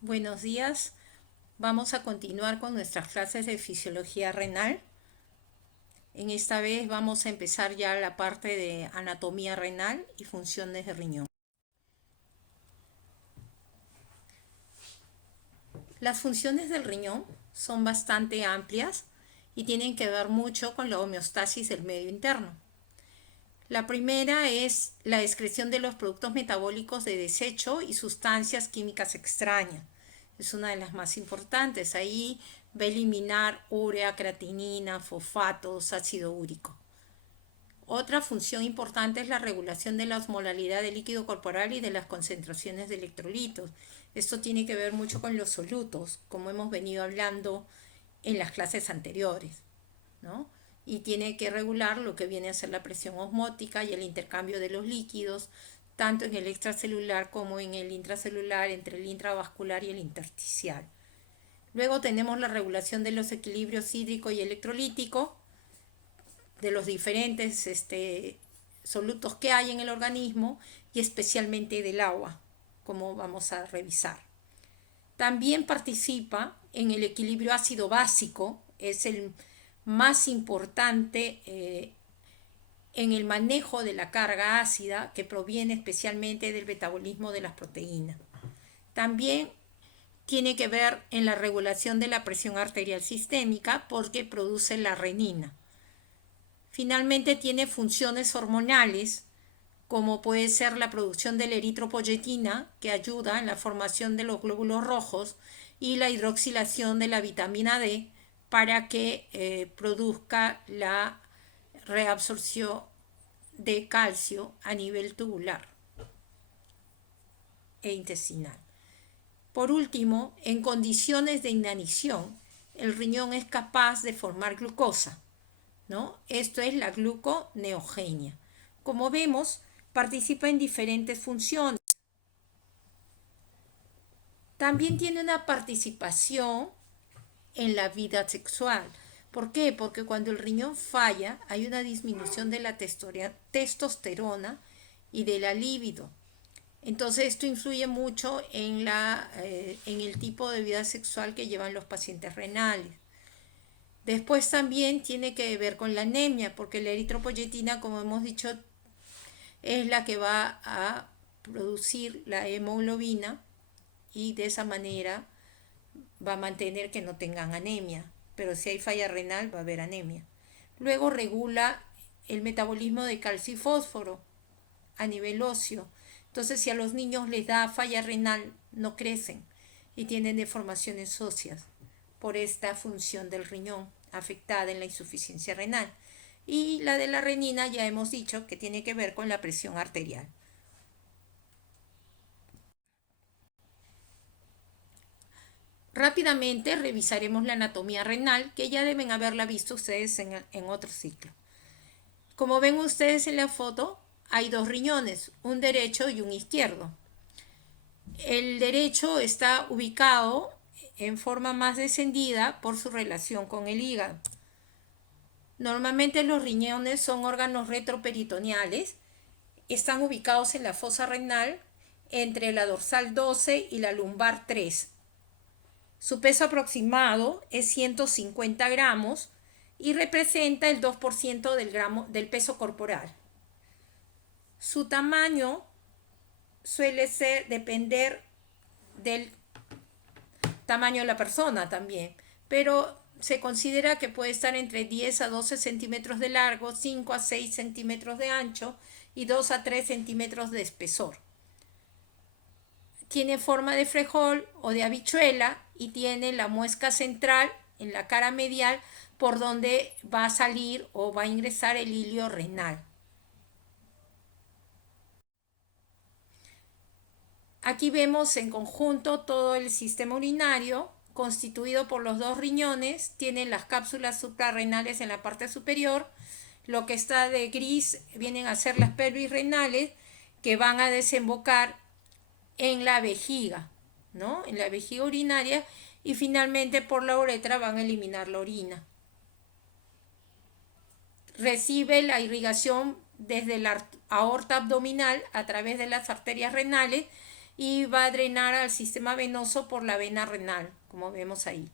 Buenos días. Vamos a continuar con nuestras clases de fisiología renal. En esta vez vamos a empezar ya la parte de anatomía renal y funciones de riñón. Las funciones del riñón son bastante amplias y tienen que ver mucho con la homeostasis del medio interno. La primera es la excreción de los productos metabólicos de desecho y sustancias químicas extrañas. Es una de las más importantes. Ahí va a eliminar urea, creatinina, fosfatos, ácido úrico. Otra función importante es la regulación de la osmolalidad del líquido corporal y de las concentraciones de electrolitos. Esto tiene que ver mucho con los solutos, como hemos venido hablando en las clases anteriores, ¿no? Y tiene que regular lo que viene a ser la presión osmótica y el intercambio de los líquidos, tanto en el extracelular como en el intracelular, entre el intravascular y el intersticial. Luego tenemos la regulación de los equilibrios hídrico y electrolítico, de los diferentes solutos que hay en el organismo y especialmente del agua, como vamos a revisar. También participa en el equilibrio ácido básico, es el más importante en el manejo de la carga ácida que proviene especialmente del metabolismo de las proteínas. También tiene que ver en la regulación de la presión arterial sistémica porque produce la renina. Finalmente tiene funciones hormonales como puede ser la producción de la eritropoyetina, que ayuda en la formación de los glóbulos rojos, y la hidroxilación de la vitamina D para que produzca la reabsorción de calcio a nivel tubular e intestinal. Por último, en condiciones de inanición, el riñón es capaz de formar glucosa, ¿no? Esto es la gluconeogenia. Como vemos, participa en diferentes funciones. También tiene una participación en la vida sexual. ¿Por qué? Porque cuando el riñón falla hay una disminución de la testosterona y de la libido. Entonces esto influye mucho en el tipo de vida sexual que llevan los pacientes renales. Después también tiene que ver con la anemia, porque la eritropoyetina, como hemos dicho, es la que va a producir la hemoglobina y de esa manera va a mantener que no tengan anemia. Pero si hay falla renal va a haber anemia. Luego regula el metabolismo de calcio y fósforo a nivel óseo. Entonces si a los niños les da falla renal no crecen y tienen deformaciones óseas por esta función del riñón afectada en la insuficiencia renal. Y la de la renina ya hemos dicho que tiene que ver con la presión arterial. Rápidamente revisaremos la anatomía renal, que ya deben haberla visto ustedes en otro ciclo. Como ven ustedes en la foto, hay dos riñones, un derecho y un izquierdo. El derecho está ubicado en forma más descendida por su relación con el hígado. Normalmente los riñones son órganos retroperitoneales, están ubicados en la fosa renal entre la dorsal 12 y la lumbar 3. Su peso aproximado es 150 gramos y representa el 2% del peso corporal. Su tamaño suele depender del tamaño de la persona también, pero se considera que puede estar entre 10 a 12 centímetros de largo, 5 a 6 centímetros de ancho y 2 a 3 centímetros de espesor. Tiene forma de frijol o de habichuela y tiene la muesca central en la cara medial por donde va a salir o va a ingresar el hilio renal. Aquí vemos en conjunto todo el sistema urinario constituido por los dos riñones, tiene las cápsulas suprarrenales en la parte superior, lo que está de gris vienen a ser las pelvis renales que van a desembocar en la vejiga, ¿no? En la vejiga urinaria y finalmente por la uretra van a eliminar la orina. Recibe la irrigación desde la aorta abdominal a través de las arterias renales y va a drenar al sistema venoso por la vena renal, como vemos ahí.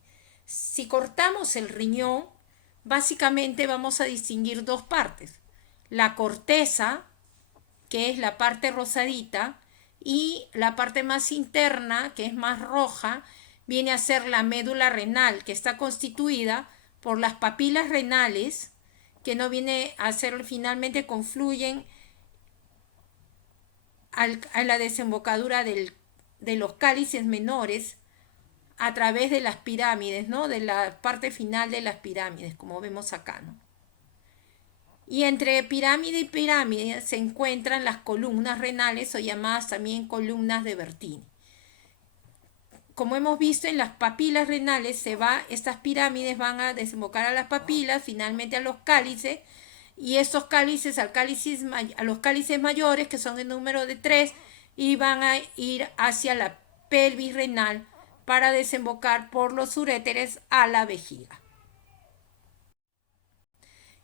Si cortamos el riñón, básicamente vamos a distinguir dos partes. La corteza, que es la parte rosadita, y la parte más interna, que es más roja, viene a ser la médula renal, que está constituida por las papilas renales, que no viene a ser, finalmente confluyen a la desembocadura de los cálices menores a través de las pirámides, ¿no? De la parte final de las pirámides, como vemos acá, ¿no? Y entre pirámide y pirámide se encuentran las columnas renales o llamadas también columnas de Bertini. Como hemos visto en las papilas renales, estas pirámides van a desembocar a las papilas, finalmente a los cálices, y estos cálices a los cálices mayores, que son el número de 3, y van a ir hacia la pelvis renal para desembocar por los uréteres a la vejiga.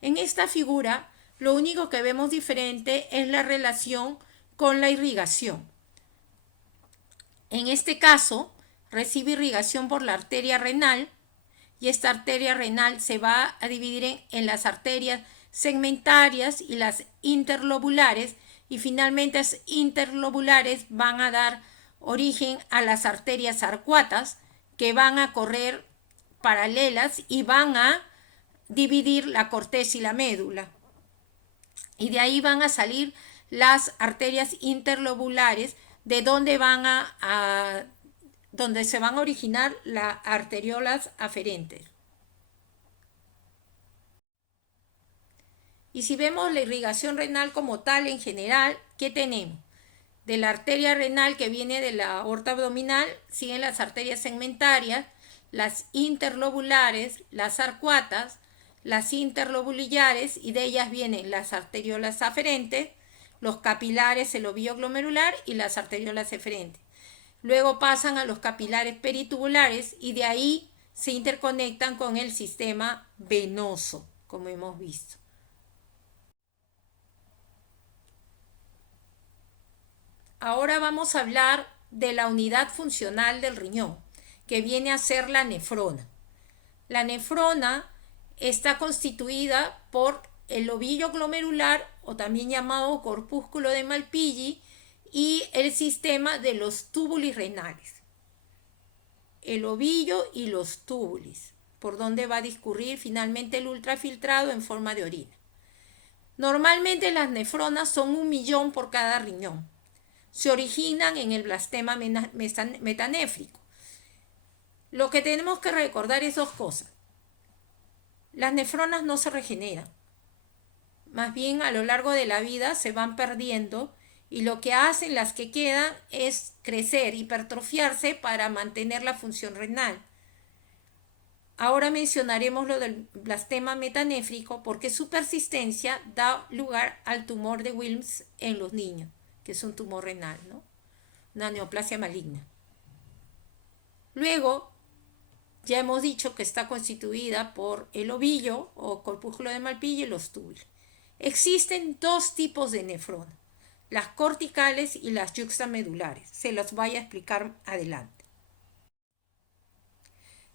En esta figura, lo único que vemos diferente es la relación con la irrigación. En este caso, recibe irrigación por la arteria renal, y esta arteria renal se va a dividir en las arterias segmentarias y las interlobulares, y finalmente las interlobulares van a dar origen a las arterias arcuatas, que van a correr paralelas y van a dividir la corteza y la médula. Y de ahí van a salir las arterias interlobulares, de donde donde se van a originar las arteriolas aferentes. Y si vemos la irrigación renal como tal en general, ¿qué tenemos? De la arteria renal que viene de la aorta abdominal, siguen las arterias segmentarias, las interlobulares, las arcuatas, las interlobulillares, y de ellas vienen las arteriolas aferentes, los capilares, el ovillo glomerular y las arteriolas eferentes. Luego pasan a los capilares peritubulares y de ahí se interconectan con el sistema venoso, como hemos visto. Ahora vamos a hablar de la unidad funcional del riñón, que viene a ser la nefrona. La nefrona está constituida por el ovillo glomerular, o también llamado corpúsculo de Malpighi, y el sistema de los túbulos renales. El ovillo y los túbulos, por donde va a discurrir finalmente el ultrafiltrado en forma de orina. Normalmente las nefronas son 1 millón por cada riñón. Se originan en el blastema metanéfrico. Lo que tenemos que recordar es dos cosas. Las nefronas no se regeneran. Más bien, a lo largo de la vida se van perdiendo, y lo que hacen las que quedan es crecer, hipertrofiarse para mantener la función renal. Ahora mencionaremos lo del blastema metanéfrico, porque su persistencia da lugar al tumor de Wilms en los niños, que es un tumor renal, ¿no? Una neoplasia maligna. Luego, ya hemos dicho que está constituida por el ovillo o corpúsculo de Malpighi y los túbulos. Existen dos tipos de nefrona: las corticales y las yuxtamedulares. Se los voy a explicar adelante.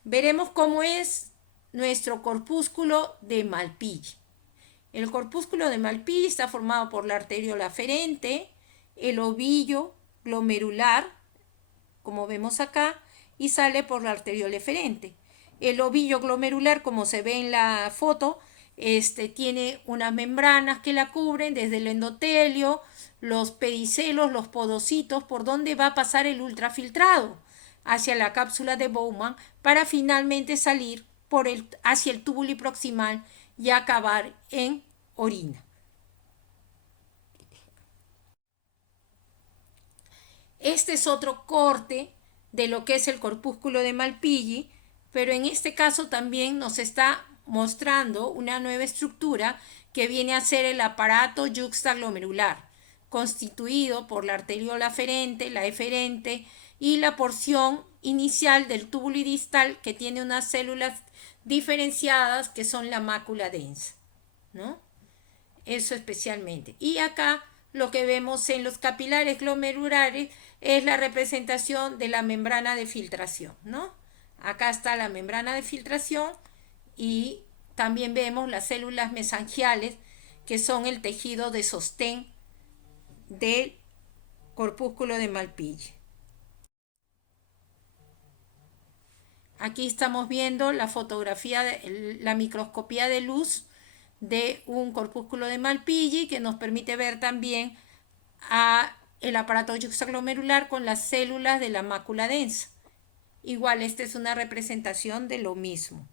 Veremos cómo es nuestro corpúsculo de Malpighi. El corpúsculo de Malpighi está formado por la arteriola aferente, el ovillo glomerular, como vemos acá, y sale por la arteriola eferente. El ovillo glomerular, como se ve en la foto, tiene unas membranas que la cubren desde el endotelio, los pedicelos, los podocitos, por donde va a pasar el ultrafiltrado hacia la cápsula de Bowman, para finalmente salir hacia el túbulo proximal y acabar en orina. Este es otro corte de lo que es el corpúsculo de Malpighi, pero en este caso también nos está mostrando una nueva estructura que viene a ser el aparato yuxtaglomerular, constituido por la arteriola aferente, la eferente y la porción inicial del túbulo distal, que tiene unas células diferenciadas que son la mácula densa, ¿no? Eso especialmente. Y acá lo que vemos en los capilares glomerulares es la representación de la membrana de filtración, ¿no? Acá está la membrana de filtración y también vemos las células mesangiales, que son el tejido de sostén del corpúsculo de Malpighi. Aquí estamos viendo la fotografía, la microscopía de luz de un corpúsculo de Malpighi, que nos permite ver también el aparato yuxtaglomerular con las células de la mácula densa. Igual, esta es una representación de lo mismo.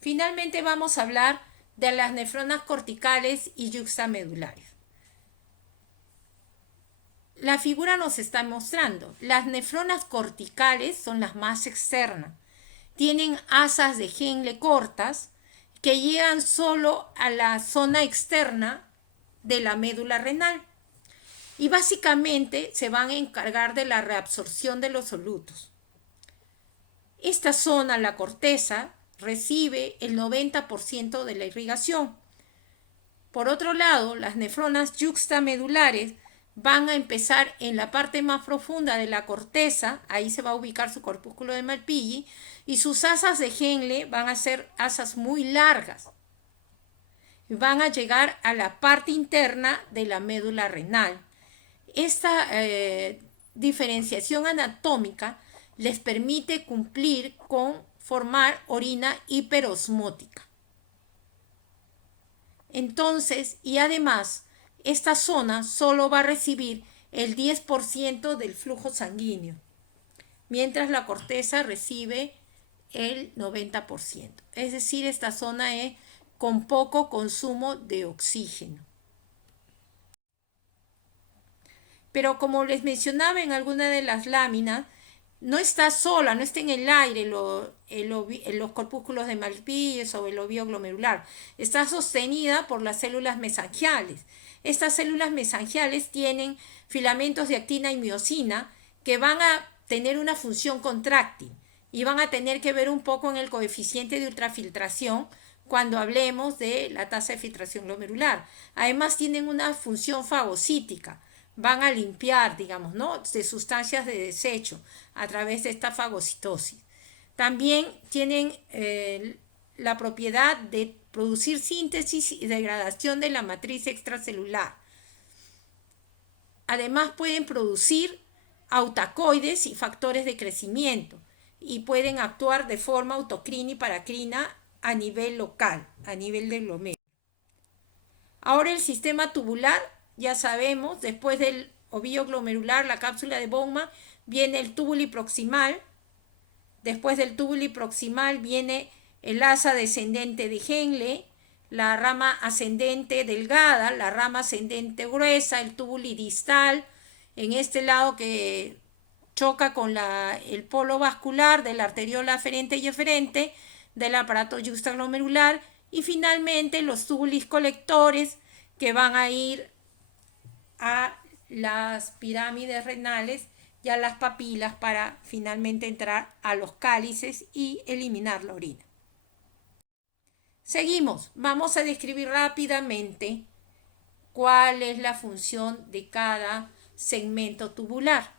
Finalmente vamos a hablar de las nefronas corticales y yuxtamedulares. La figura nos está mostrando, las nefronas corticales son las más externas. Tienen asas de Henle cortas que llegan solo a la zona externa de la médula renal y básicamente se van a encargar de la reabsorción de los solutos. Esta zona, la corteza, recibe el 90% de la irrigación. Por otro lado, las nefronas yuxtamedulares van a empezar en la parte más profunda de la corteza, ahí se va a ubicar su corpúsculo de Malpighi, y sus asas de Henle van a ser asas muy largas. Van a llegar a la parte interna de la médula renal. Esta diferenciación anatómica les permite cumplir con formar orina hiperosmótica. Entonces, y además, esta zona solo va a recibir el 10% del flujo sanguíneo, mientras la corteza recibe el 90%. Es decir, esta zona es con poco consumo de oxígeno. Pero como les mencionaba en alguna de las láminas, no está sola, no está en el aire en los corpúsculos de Malpighi o el ovío glomerular. Está sostenida por las células mesangiales. Estas células mesangiales tienen filamentos de actina y miosina que van a tener una función contráctil y van a tener que ver un poco en el coeficiente de ultrafiltración cuando hablemos de la tasa de filtración glomerular. Además tienen una función fagocítica. Van a limpiar, digamos, ¿no?, de sustancias de desecho a través de esta fagocitosis. También tienen la propiedad de producir síntesis y degradación de la matriz extracelular. Además pueden producir autacoides y factores de crecimiento y pueden actuar de forma autocrina y paracrina a nivel local, a nivel del glomérulo. Ahora el sistema tubular, ya sabemos, después del ovillo glomerular, la cápsula de Bowman, viene el túbulo proximal. Después del túbulo proximal viene el asa descendente de Henle, la rama ascendente delgada, la rama ascendente gruesa, el túbulo distal, en este lado que choca con el polo vascular de la arteriola aferente y eferente del aparato yuxtaglomerular, y finalmente los túbulos colectores que van a ir a las pirámides renales y a las papilas para finalmente entrar a los cálices y eliminar la orina. Seguimos, vamos a describir rápidamente cuál es la función de cada segmento tubular.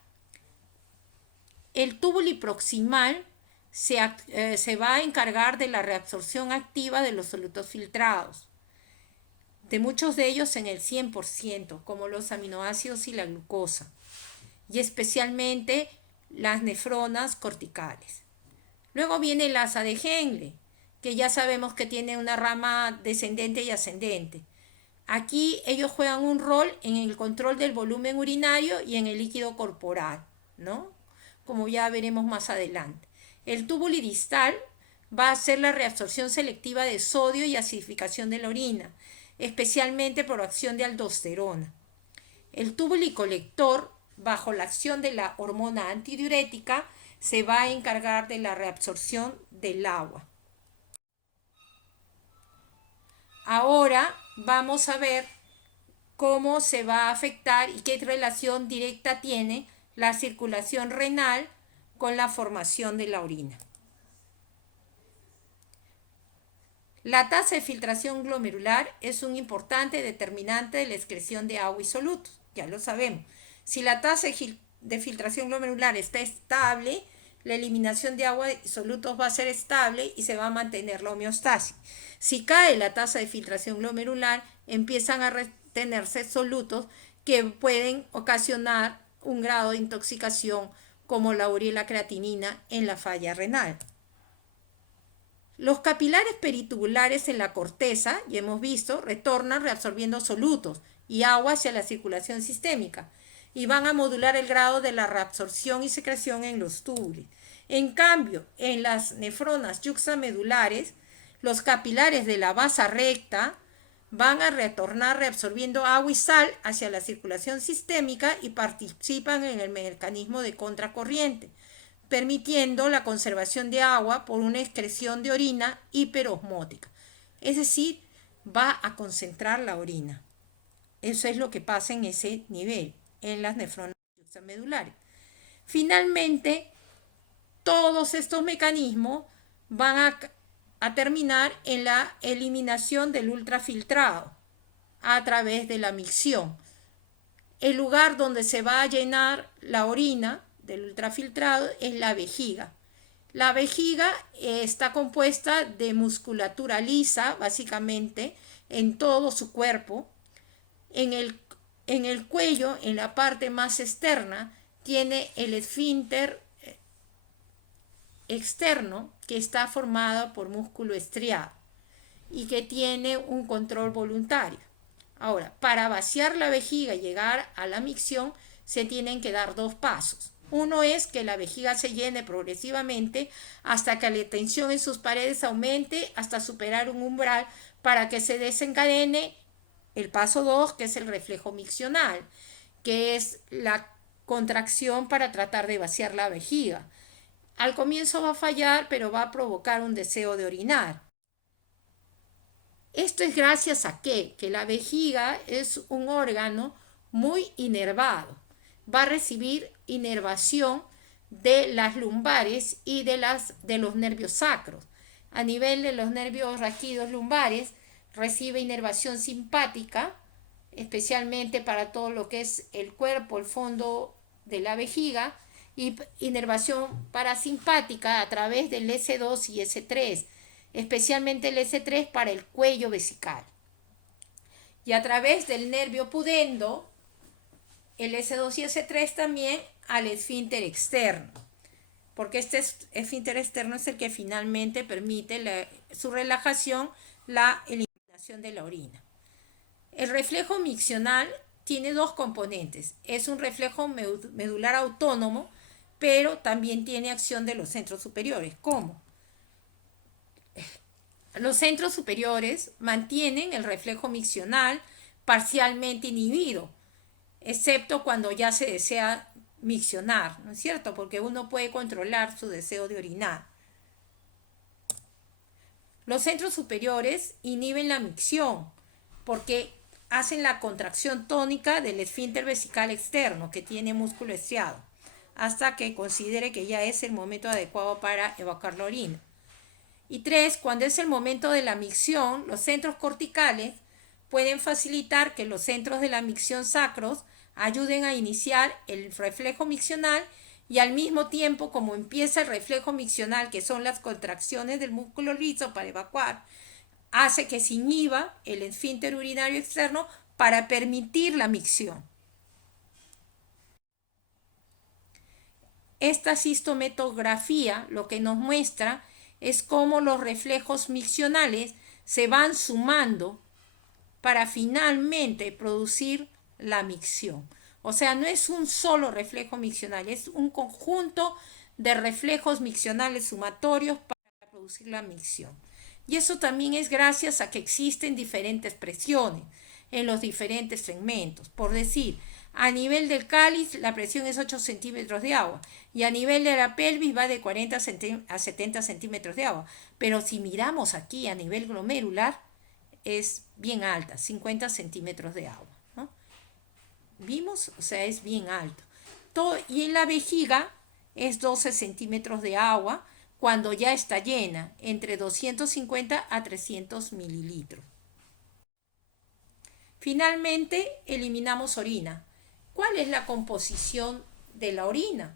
El túbulo proximal se va a encargar de la reabsorción activa de los solutos filtrados, de muchos de ellos en el 100%, como los aminoácidos y la glucosa, y especialmente las nefronas corticales. Luego viene el asa de Henle, que ya sabemos que tiene una rama descendente y ascendente. Aquí ellos juegan un rol en el control del volumen urinario y en el líquido corporal, ¿no?, como ya veremos más adelante. El túbulo distal va a hacer la reabsorción selectiva de sodio y acidificación de la orina, especialmente por acción de aldosterona. El túbulo colector, bajo la acción de la hormona antidiurética, se va a encargar de la reabsorción del agua. Ahora vamos a ver cómo se va a afectar y qué relación directa tiene la circulación renal con la formación de la orina. La tasa de filtración glomerular es un importante determinante de la excreción de agua y solutos. ya lo sabemos. Si la tasa de filtración glomerular está estable, la eliminación de agua y solutos va a ser estable y se va a mantener la homeostasis. Si cae la tasa de filtración glomerular, empiezan a retenerse solutos que pueden ocasionar un grado de intoxicación como la urea y la creatinina en la falla renal. Los capilares peritubulares en la corteza, ya hemos visto, retornan reabsorbiendo solutos y agua hacia la circulación sistémica y van a modular el grado de la reabsorción y secreción en los túbulos. En cambio, en las nefronas yuxtamedulares, los capilares de la basa recta van a retornar reabsorbiendo agua y sal hacia la circulación sistémica y participan en el mecanismo de contracorriente, permitiendo la conservación de agua por una excreción de orina hiperosmótica. Es decir, va a concentrar la orina. Eso es lo que pasa en ese nivel, en las nefronas yuxtamedulares. Finalmente, todos estos mecanismos van a terminar en la eliminación del ultrafiltrado a través de la micción. El lugar donde se va a llenar la orina del ultrafiltrado es la vejiga. La vejiga está compuesta de musculatura lisa, básicamente, en todo su cuerpo. En el cuello, en la parte más externa, tiene el esfínter externo que está formado por músculo estriado y que tiene un control voluntario. Ahora, para vaciar la vejiga y llegar a la micción se tienen que dar dos pasos. Uno es que la vejiga se llene progresivamente hasta que la tensión en sus paredes aumente hasta superar un umbral para que se desencadene el paso 2, que es el reflejo miccional, que es la contracción para tratar de vaciar la vejiga. Al comienzo va a fallar, pero va a provocar un deseo de orinar. Esto es gracias a que la vejiga es un órgano muy inervado. Va a recibir inervación de las lumbares y de los nervios sacros. A nivel de los nervios raquídeos lumbares, recibe inervación simpática, especialmente para todo lo que es el cuerpo, el fondo de la vejiga, y inervación parasimpática a través del S2 y S3, especialmente el S3 para el cuello vesical. Y a través del nervio pudendo, el S2 y S3 también al esfínter externo, porque este esfínter externo es el que finalmente permite su relajación, la eliminación de la orina. El reflejo miccional tiene dos componentes. Es un reflejo medular autónomo, pero también tiene acción de los centros superiores. ¿Cómo? Los centros superiores mantienen el reflejo miccional parcialmente inhibido, excepto cuando ya se desea miccionar, ¿no es cierto? Porque uno puede controlar su deseo de orinar. Los centros superiores inhiben la micción porque hacen la contracción tónica del esfínter vesical externo, que tiene músculo estriado, hasta que considere que ya es el momento adecuado para evacuar la orina. Y 3, cuando es el momento de la micción, los centros corticales pueden facilitar que los centros de la micción sacros ayuden a iniciar el reflejo miccional, y al mismo tiempo, como empieza el reflejo miccional, que son las contracciones del músculo liso para evacuar, hace que se inhiba el esfínter urinario externo para permitir la micción. Esta cistometografía lo que nos muestra es cómo los reflejos miccionales se van sumando para finalmente producir la micción. O sea, no es un solo reflejo miccional, es un conjunto de reflejos miccionales sumatorios para producir la micción. Y eso también es gracias a que existen diferentes presiones en los diferentes segmentos. Por decir, a nivel del cáliz la presión es 8 centímetros de agua y a nivel de la pelvis va de 40 a 70 centímetros de agua. Pero si miramos aquí a nivel glomerular es bien alta, 50 centímetros de agua, ¿no? ¿Vimos? O sea, es bien alto. Y en la vejiga es 12 centímetros de agua cuando ya está llena, entre 250 a 300 mililitros. Finalmente, eliminamos orina. ¿Cuál es la composición de la orina?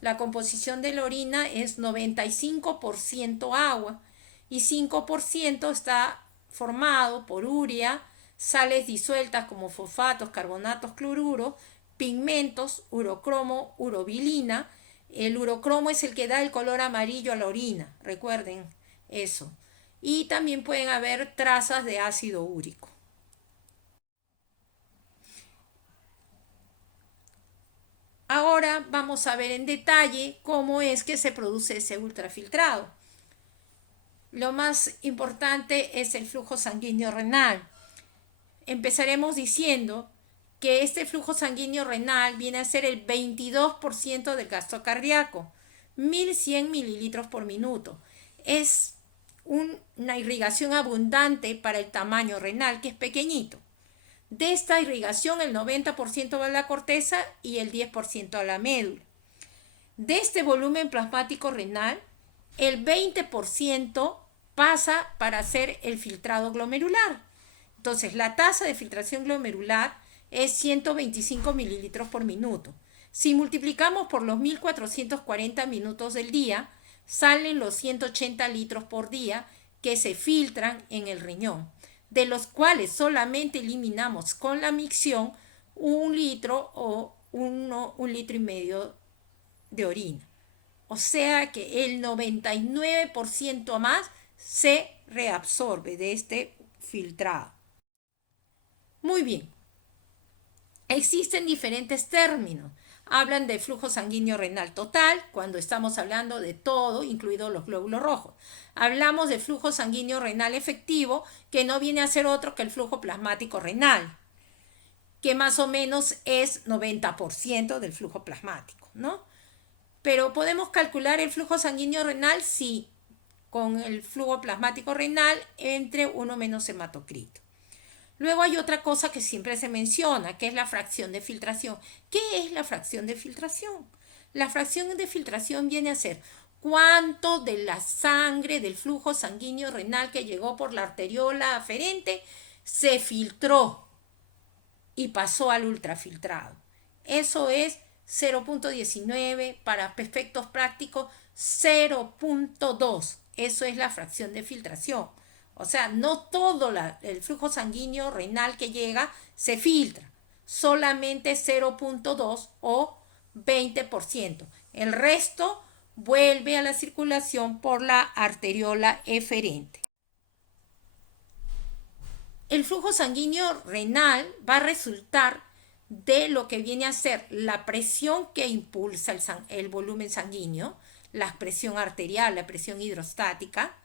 La composición de la orina es 95% agua y 5% está formado por urea, sales disueltas como fosfatos, carbonatos, cloruro, pigmentos, urocromo, urobilina. El urocromo es el que da el color amarillo a la orina, recuerden eso. Y también pueden haber trazas de ácido úrico. Ahora vamos a ver en detalle cómo es que se produce ese ultrafiltrado. Lo más importante es el flujo sanguíneo renal. Empezaremos diciendo que este flujo sanguíneo renal viene a ser el 22% del gasto cardíaco, 1100 mililitros por minuto. Es una irrigación abundante para el tamaño renal, que es pequeñito. De esta irrigación, el 90% va a la corteza y el 10% a la médula. De este volumen plasmático renal, el 20% pasa para hacer el filtrado glomerular. Entonces, la tasa de filtración glomerular es 125 mililitros por minuto. Si multiplicamos por los 1440 minutos del día, salen los 180 litros por día que se filtran en el riñón, de los cuales solamente eliminamos con la micción 1 litro o 1 litro y medio de orina. O sea que el 99% más se reabsorbe de este filtrado. Muy bien. Existen diferentes términos. Hablan de flujo sanguíneo renal total, cuando estamos hablando de todo, incluidos los glóbulos rojos. Hablamos de flujo sanguíneo renal efectivo, que no viene a ser otro que el flujo plasmático renal, que más o menos es 90% del flujo plasmático, ¿no? Pero podemos calcular el flujo sanguíneo renal, sí, con el flujo plasmático renal entre 1 menos hematocrito. Luego hay otra cosa que siempre se menciona, que es la fracción de filtración. ¿Qué es la fracción de filtración? La fracción de filtración viene a ser cuánto de la sangre, del flujo sanguíneo renal que llegó por la arteriola aferente, se filtró y pasó al ultrafiltrado. Eso es 0.19, para efectos prácticos 0.2. Eso es la fracción de filtración. O sea, no todo el flujo sanguíneo renal que llega se filtra, solamente 0.2 o 20%. El resto vuelve a la circulación por la arteriola eferente. El flujo sanguíneo renal va a resultar de lo que viene a ser la presión que impulsa el volumen sanguíneo, la presión arterial, la presión hidrostática,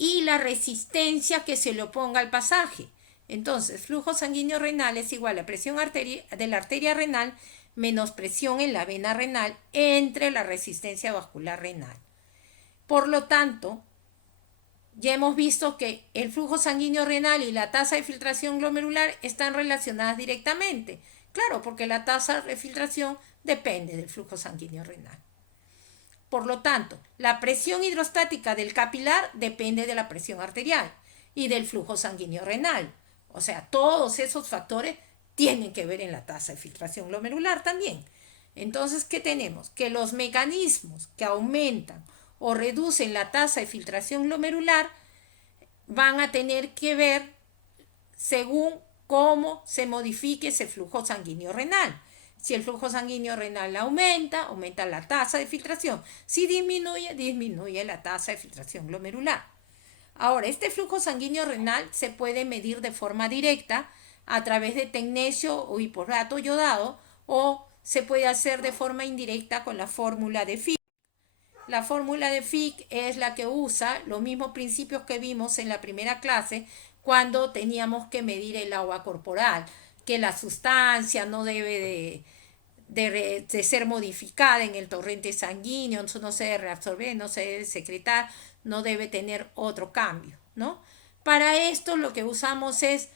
y la resistencia que se le oponga al pasaje. Entonces, flujo sanguíneo renal es igual a presión de la arteria renal menos presión en la vena renal entre la resistencia vascular renal. Por lo tanto, ya hemos visto que el flujo sanguíneo renal y la tasa de filtración glomerular están relacionadas directamente. Claro, porque la tasa de filtración depende del flujo sanguíneo renal. Por lo tanto, la presión hidrostática del capilar depende de la presión arterial y del flujo sanguíneo renal. O sea, todos esos factores tienen que ver en la tasa de filtración glomerular también. Entonces, ¿qué tenemos? Que los mecanismos que aumentan o reducen la tasa de filtración glomerular van a tener que ver según cómo se modifique ese flujo sanguíneo renal. Si el flujo sanguíneo renal aumenta la tasa de filtración. Si disminuye la tasa de filtración glomerular. Ahora, este flujo sanguíneo renal se puede medir de forma directa a través de tecnecio o hiporrato yodado, o se puede hacer de forma indirecta con la fórmula de Fick. La fórmula de Fick es la que usa los mismos principios que vimos en la primera clase cuando teníamos que medir el agua corporal, que la sustancia no debe de ser modificada en el torrente sanguíneo, no se debe reabsorber, no se debe secretar, no debe tener otro cambio, ¿no? Para esto lo que usamos es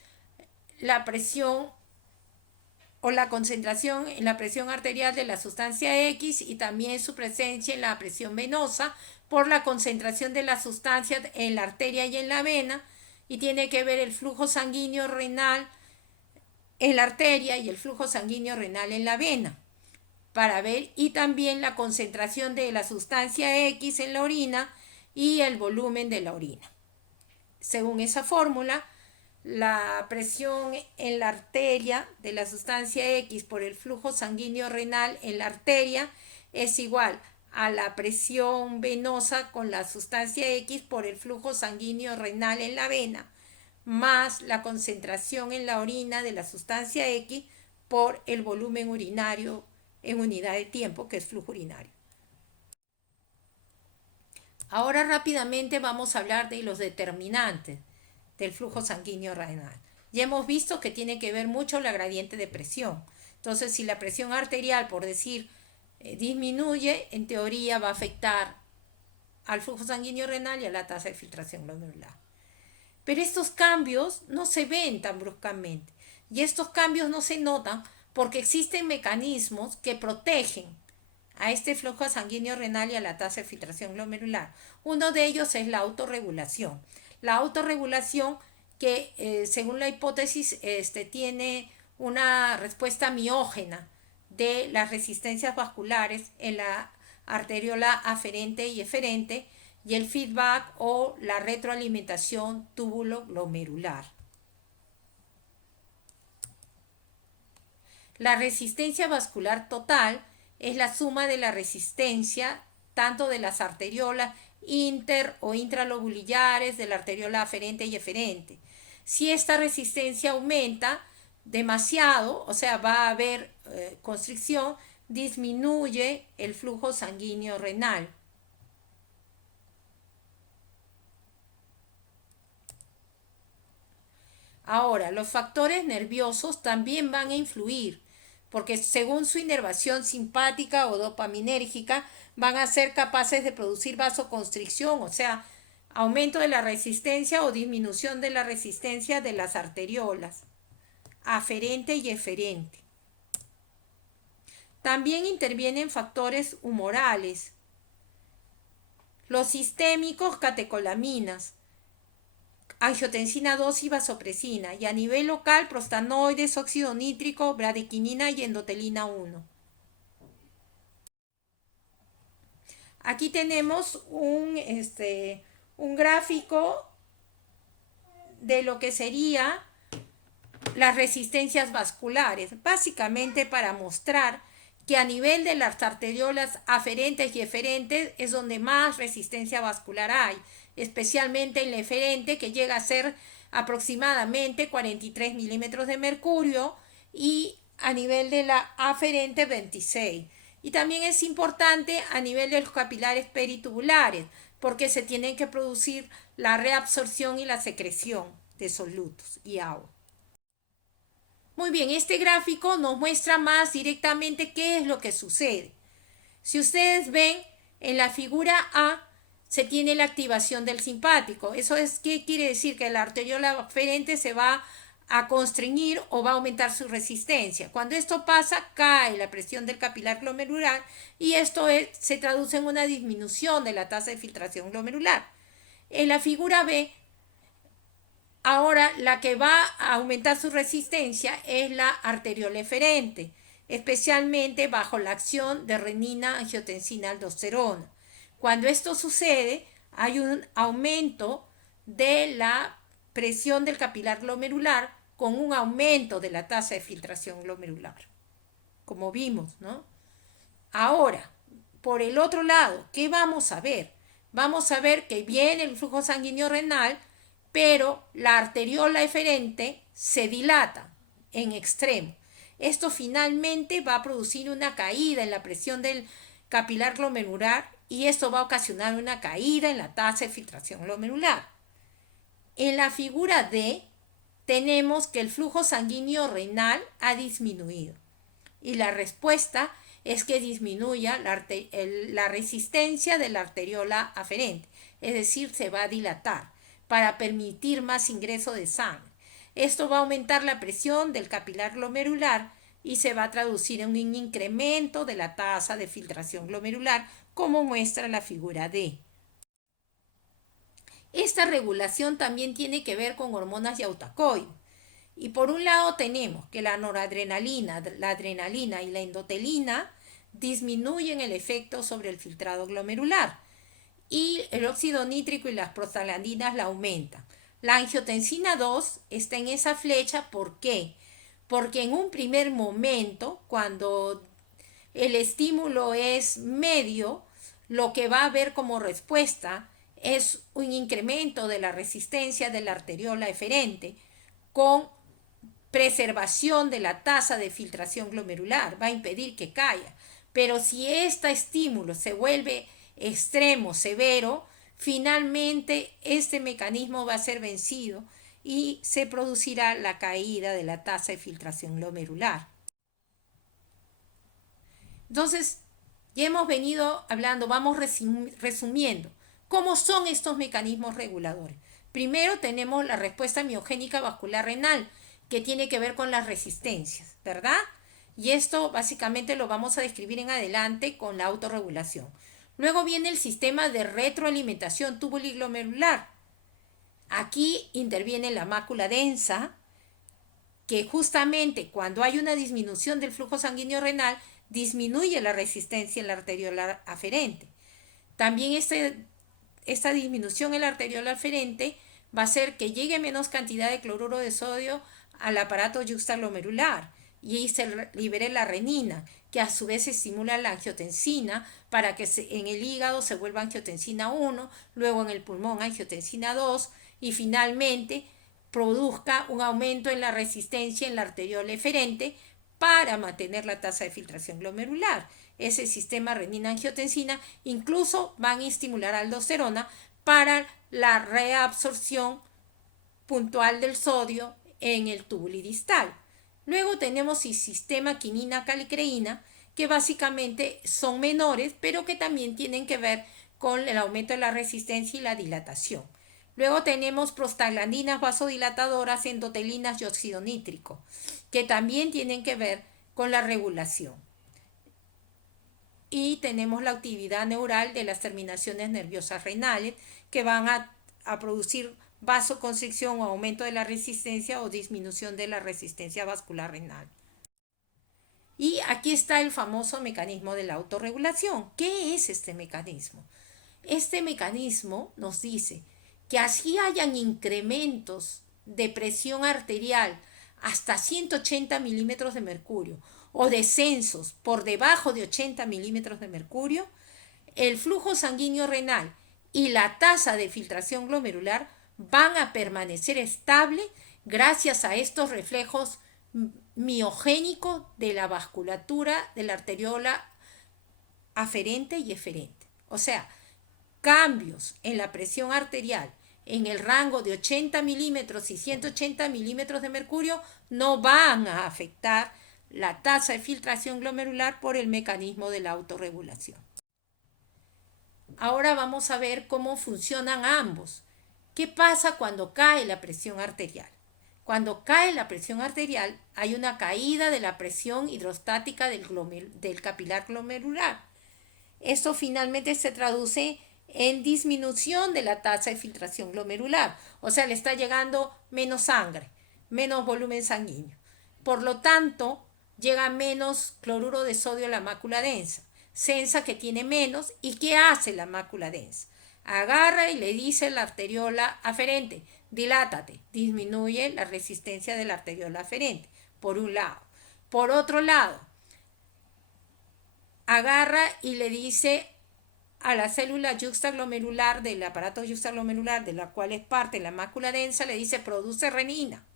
la presión o la concentración en la presión arterial de la sustancia X y también su presencia en la presión venosa por la concentración de la sustancia en la arteria y en la vena, y tiene que ver el flujo sanguíneo renal en la arteria y el flujo sanguíneo renal en la vena para ver, y también la concentración de la sustancia X en la orina y el volumen de la orina. Según esa fórmula, la presión en la arteria de la sustancia X por el flujo sanguíneo renal en la arteria es igual a la presión venosa con la sustancia X por el flujo sanguíneo renal en la vena, más la concentración en la orina de la sustancia X por el volumen urinario en unidad de tiempo, que es flujo urinario. Ahora rápidamente vamos a hablar de los determinantes del flujo sanguíneo renal. Ya hemos visto que tiene que ver mucho la gradiente de presión. Entonces, si la presión arterial, por decir, disminuye, en teoría va a afectar al flujo sanguíneo renal y a la tasa de filtración glomerular. Pero estos cambios no se ven tan bruscamente. Y estos cambios no se notan porque existen mecanismos que protegen a este flujo sanguíneo renal y a la tasa de filtración glomerular. Uno de ellos es la autorregulación. La autorregulación que, según la hipótesis, tiene una respuesta miógena de las resistencias vasculares en la arteriola aferente y eferente, y el feedback o la retroalimentación túbulo-glomerular. La resistencia vascular total es la suma de la resistencia tanto de las arteriolas inter o intralobulillares, de la arteriola aferente y eferente. Si esta resistencia aumenta demasiado, o sea, va a haber constricción, disminuye el flujo sanguíneo renal. Ahora, los factores nerviosos también van a influir, porque según su inervación simpática o dopaminérgica, van a ser capaces de producir vasoconstricción, o sea, aumento de la resistencia o disminución de la resistencia de las arteriolas, aferente y eferente. También intervienen factores humorales. Los sistémicos, catecolaminas, angiotensina 2 y vasopresina, y a nivel local prostanoides, óxido nítrico, bradequinina y endotelina 1. Aquí tenemos un gráfico de lo que sería las resistencias vasculares, básicamente para mostrar que a nivel de las arteriolas aferentes y eferentes es donde más resistencia vascular hay, especialmente en la eferente, que llega a ser aproximadamente 43 milímetros de mercurio, y a nivel de la aferente 26. Y también es importante a nivel de los capilares peritubulares, porque se tienen que producir la reabsorción y la secreción de solutos y agua. Muy bien, este gráfico nos muestra más directamente qué es lo que sucede. Si ustedes ven, en la figura A se tiene la activación del simpático. Eso es, ¿qué quiere decir? Que la arteriola aferente se va a constreñir o va a aumentar su resistencia. Cuando esto pasa, cae la presión del capilar glomerular y esto se traduce en una disminución de la tasa de filtración glomerular. En la figura B, ahora la que va a aumentar su resistencia es la arteriola eferente, especialmente bajo la acción de renina, angiotensina, aldosterona. Cuando esto sucede, hay un aumento de la presión del capilar glomerular con un aumento de la tasa de filtración glomerular, como vimos, ¿no? Ahora, por el otro lado, ¿qué vamos a ver? Vamos a ver que viene el flujo sanguíneo renal, pero la arteriola eferente se dilata en extremo. Esto finalmente va a producir una caída en la presión del capilar glomerular y esto va a ocasionar una caída en la tasa de filtración glomerular. En la figura D tenemos que el flujo sanguíneo renal ha disminuido y la respuesta es que disminuya la resistencia de la arteriola aferente, es decir, se va a dilatar para permitir más ingreso de sangre. Esto va a aumentar la presión del capilar glomerular y se va a traducir en un incremento de la tasa de filtración glomerular, como muestra la figura D. Esta regulación también tiene que ver con hormonas yautacoides Y por un lado tenemos que la noradrenalina, la adrenalina y la endotelina disminuyen el efecto sobre el filtrado glomerular y el óxido nítrico y las prostaglandinas la aumentan. La angiotensina 2 está en esa flecha, ¿por qué? Porque en un primer momento, cuando el estímulo es medio, lo que va a haber como respuesta es un incremento de la resistencia de la arteriola eferente con preservación de la tasa de filtración glomerular, va a impedir que caiga. Pero si este estímulo se vuelve extremo, severo, finalmente este mecanismo va a ser vencido y se producirá la caída de la tasa de filtración glomerular. Entonces, ya hemos venido hablando, vamos resumiendo. ¿Cómo son estos mecanismos reguladores? Primero tenemos la respuesta miogénica vascular renal, que tiene que ver con las resistencias, ¿verdad? Y esto básicamente lo vamos a describir en adelante con la autorregulación. Luego viene el sistema de retroalimentación tubuliglomerular. Aquí interviene la mácula densa, que justamente cuando hay una disminución del flujo sanguíneo renal, disminuye la resistencia en la arteriola aferente. También esta disminución en la arteriola aferente va a hacer que llegue menos cantidad de cloruro de sodio al aparato yuxtaglomerular y se libere la renina, que a su vez estimula la angiotensina para que en el hígado se vuelva angiotensina 1, luego en el pulmón angiotensina 2 y finalmente produzca un aumento en la resistencia en la arteriola eferente para mantener la tasa de filtración glomerular. Ese sistema renina-angiotensina incluso van a estimular aldosterona para la reabsorción puntual del sodio en el túbulo distal. Luego tenemos el sistema quinina-calicreína, que básicamente son menores, pero que también tienen que ver con el aumento de la resistencia y la dilatación. Luego tenemos prostaglandinas vasodilatadoras, endotelinas y óxido nítrico, que también tienen que ver con la regulación. Y tenemos la actividad neural de las terminaciones nerviosas renales, que van a producir vasoconstricción o aumento de la resistencia o disminución de la resistencia vascular renal. Y aquí está el famoso mecanismo de la autorregulación. ¿Qué es este mecanismo? Este mecanismo nos dice que así hayan incrementos de presión arterial hasta 180 milímetros de mercurio o descensos por debajo de 80 milímetros de mercurio, el flujo sanguíneo renal y la tasa de filtración glomerular van a permanecer estable gracias a estos reflejos miogénicos de la vasculatura de la arteriola aferente y eferente. O sea, cambios en la presión arterial en el rango de 80 milímetros y 180 milímetros de mercurio no van a afectar la tasa de filtración glomerular por el mecanismo de la autorregulación. Ahora vamos a ver cómo funcionan ambos. ¿Qué pasa cuando cae la presión arterial? Cuando cae la presión arterial hay una caída de la presión hidrostática del capilar glomerular. Esto finalmente se traduce en disminución de la tasa de filtración glomerular. O sea, le está llegando menos sangre, menos volumen sanguíneo. Por lo tanto, llega menos cloruro de sodio a la mácula densa. Sensa que tiene menos. ¿Y qué hace la mácula densa? Agarra y le dice a la arteriola aferente, dilátate, disminuye la resistencia de la arteriola aferente, por un lado. Por otro lado, agarra y le dice a la célula yuxtaglomerular del aparato yuxtaglomerular, de la cual es parte la mácula densa, le dice produce renina.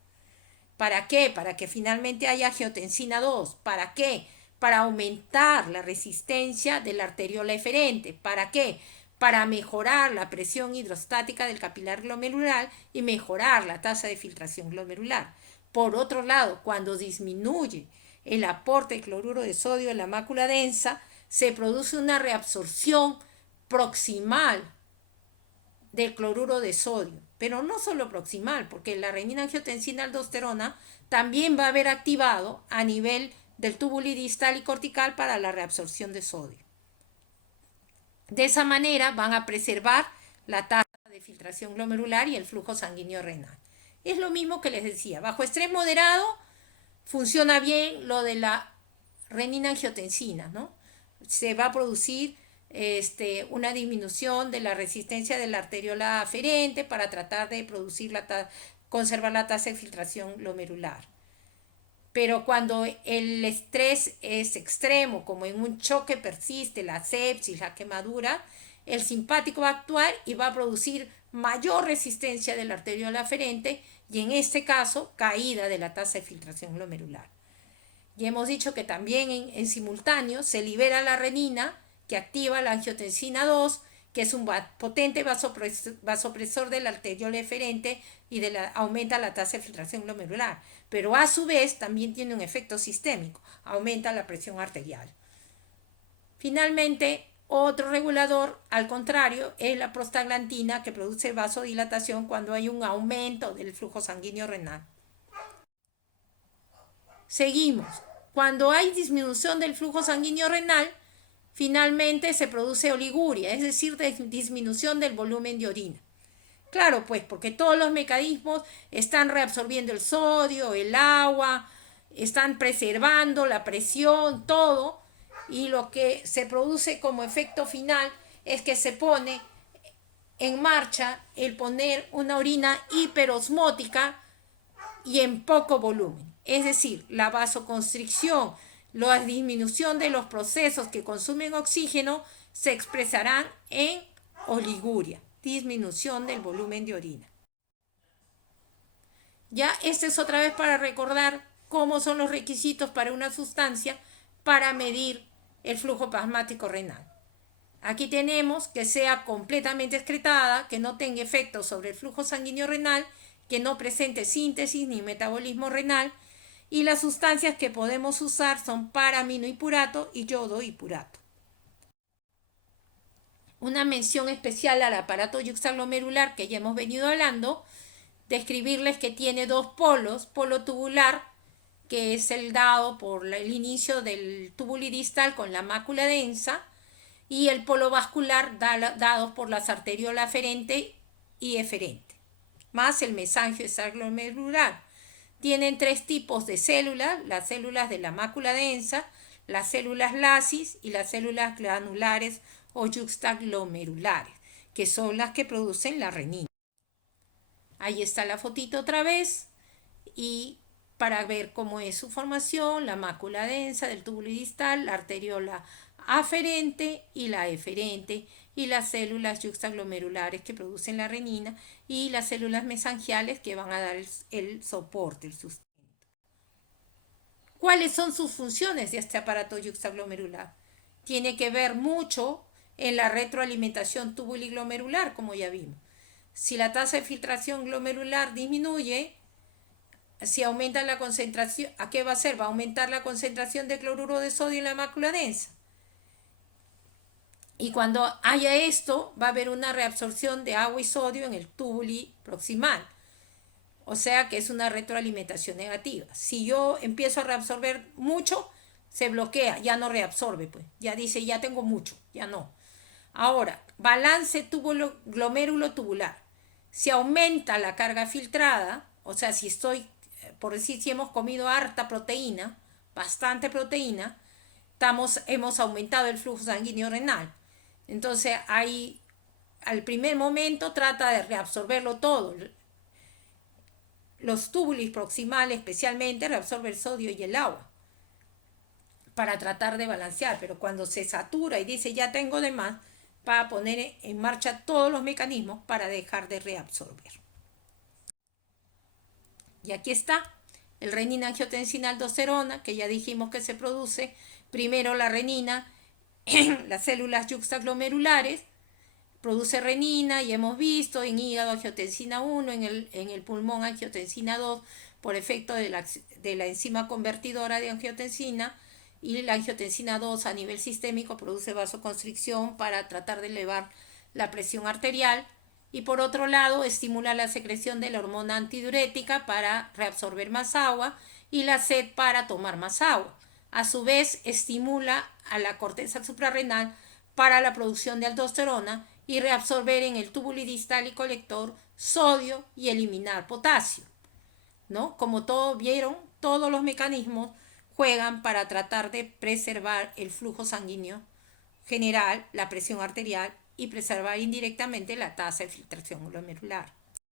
¿Para qué? Para que finalmente haya angiotensina 2. ¿Para qué? Para aumentar la resistencia de la arteriola eferente. ¿Para qué? Para mejorar la presión hidrostática del capilar glomerular y mejorar la tasa de filtración glomerular. Por otro lado, cuando disminuye el aporte de cloruro de sodio en la mácula densa, se produce una reabsorción proximal del cloruro de sodio, pero no solo proximal, porque la renina-angiotensina aldosterona también va a haber activado a nivel del túbulo distal y cortical para la reabsorción de sodio. De esa manera van a preservar la tasa de filtración glomerular y el flujo sanguíneo renal. Es lo mismo que les decía. Bajo estrés moderado funciona bien lo de la renina-angiotensina, ¿no? Se va a producir una disminución de la resistencia de la arteriola aferente para tratar de conservar la tasa de filtración glomerular. Pero cuando el estrés es extremo, como en un choque persiste, la sepsis, la quemadura, el simpático va a actuar y va a producir mayor resistencia de la arteriola aferente y en este caso caída de la tasa de filtración glomerular. Y hemos dicho que también en simultáneo se libera la renina que activa la angiotensina 2, que es un potente vasopresor de la arteriola eferente y aumenta la tasa de filtración glomerular. Pero a su vez también tiene un efecto sistémico, aumenta la presión arterial. Finalmente, otro regulador, al contrario, es la prostaglandina, que produce vasodilatación cuando hay un aumento del flujo sanguíneo renal. Seguimos. Cuando hay disminución del flujo sanguíneo renal, finalmente se produce oliguria, es decir, disminución del volumen de orina. Claro, pues, porque todos los mecanismos están reabsorbiendo el sodio, el agua, están preservando la presión, todo, y lo que se produce como efecto final es que se pone en marcha el poner una orina hiperosmótica y en poco volumen. Es decir, la vasoconstricción, la disminución de los procesos que consumen oxígeno se expresarán en oliguria, disminución del volumen de orina. Ya, este es otra vez para recordar cómo son los requisitos para una sustancia para medir el flujo plasmático renal. Aquí tenemos que sea completamente excretada, que no tenga efectos sobre el flujo sanguíneo renal, que no presente síntesis ni metabolismo renal, y las sustancias que podemos usar son para-aminohipurato y yodo-hipurato. Una mención especial al aparato yuxtaglomerular que ya hemos venido hablando, describirles que tiene dos polos, polo tubular, que es el dado por el inicio del túbulo distal con la mácula densa, y el polo vascular dados por las arteriolas aferente y eferente, más el mesangio extraglomerular. Tienen tres tipos de células: las células de la mácula densa, las células lasis y las células granulares o yuxtaglomerulares, que son las que producen la renina. Ahí está la fotito otra vez, y para ver cómo es su formación: la mácula densa del túbulo distal, la arteriola aferente y la eferente, y las células yuxtaglomerulares que producen la renina, y las células mesangiales que van a dar el soporte, el sustento. ¿Cuáles son sus funciones de este aparato yuxtaglomerular? Tiene que ver mucho en la retroalimentación tubuloglomerular, como ya vimos. Si la tasa de filtración glomerular disminuye, si aumenta la concentración, ¿a qué va a hacer? Va a aumentar la concentración de cloruro de sodio en la mácula densa. Y cuando haya esto, va a haber una reabsorción de agua y sodio en el túbulo proximal. O sea que es una retroalimentación negativa. Si yo empiezo a reabsorber mucho, se bloquea, ya no reabsorbe, pues. Ya dice, ya tengo mucho, ya no. Ahora, balance túbulo-glomérulo tubular. Si aumenta la carga filtrada, o sea, si estoy, por decir, si hemos comido harta proteína, bastante proteína, hemos aumentado el flujo sanguíneo renal. Entonces, ahí, al primer momento, trata de reabsorberlo todo. Los túbulos proximales especialmente reabsorben el sodio y el agua para tratar de balancear, pero cuando se satura y dice ya tengo de más, va a poner en marcha todos los mecanismos para dejar de reabsorber. Y aquí está el renina-angiotensina-aldosterona, que ya dijimos que se produce primero la renina en las células yuxtaglomerulares, produce renina, y hemos visto en hígado angiotensina 1, en el pulmón angiotensina 2, por efecto de la enzima convertidora de angiotensina, y la angiotensina 2 a nivel sistémico produce vasoconstricción para tratar de elevar la presión arterial, y por otro lado estimula la secreción de la hormona antidiurética para reabsorber más agua y la sed para tomar más agua. A su vez estimula a la corteza suprarrenal para la producción de aldosterona y reabsorber en el túbulo distal y colector sodio y eliminar potasio. ¿no? Como todos vieron, todos los mecanismos juegan para tratar de preservar el flujo sanguíneo general, la presión arterial y preservar indirectamente la tasa de filtración glomerular.